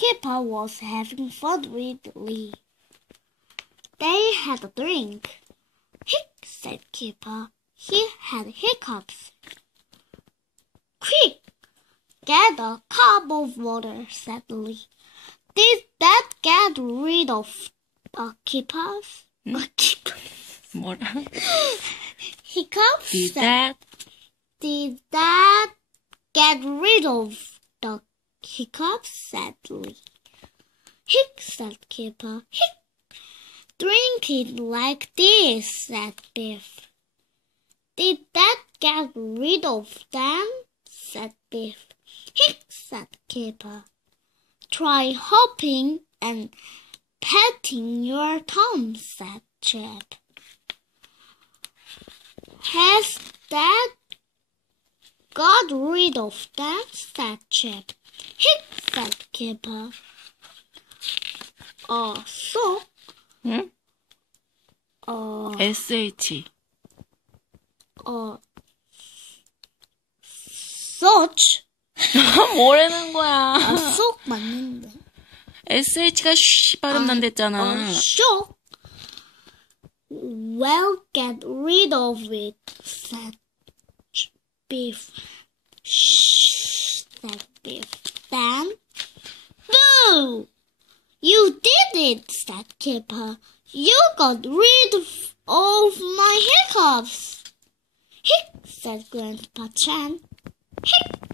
Kipper was having fun with Lee. They had a drink. "Hic," said Kipper. He had hiccups. "Quick, get a cup of water," said Lee. "Did that get rid of the Kippers?" 뭐라? Hiccups. Did that? Did that get rid of the hiccups? Said Lee. "Hic," said Kipper. "Hic. Drink it like this," said Biff. "Did that get rid of them?" said Biff. "Hic," said Kipper. "Try hopping and patting your thumb," said Chip. "Has that got rid of them?" said Chip. "Hic," said Kipper. So. 응? SH. Such. 뭐라는 거야? 쏙 맞는데. SH가 쉬 발음 난댔잖아. Shock. "Well, get rid of it," said Biff. "Shh," said Biff. Then, "Boo! You did it," said Kipper. "You got rid of my hiccups." "Hic," said Grandpa Chan. "Hic."